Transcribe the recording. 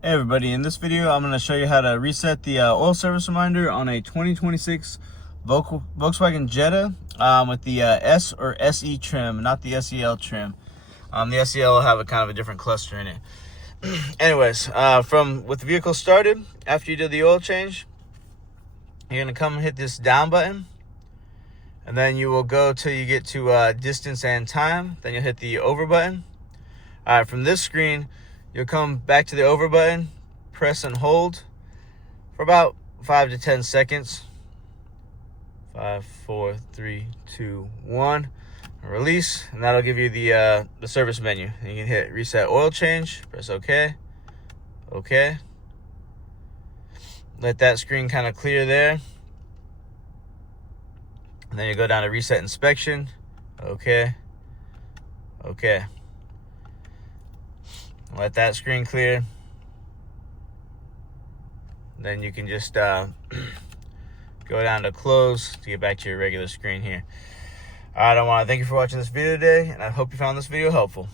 Hey everybody, in this video I'm going to show you how to reset the oil service reminder on a 2026 Volkswagen Jetta with the S or SE trim, not the SEL trim. The SEL will have a kind of a different cluster in it. Anyways, with the vehicle started, after you did the oil change, you're going to come and hit this down button, and then you will go till you get to distance and time. Then you'll hit the over button. All right, from this screen, you'll come back to the over button, press and hold for about 5 to 10 seconds. 5, 4, 3, 2, 1. Release, and that'll give you the service menu. And you can hit reset oil change, press OK. OK. Let that screen kind of clear there. And then you go down to reset inspection. OK. OK. Let that screen clear. Then you can just go down to close to get back to your regular screen here. All right, I want to thank you for watching this video today, and I hope you found this video helpful.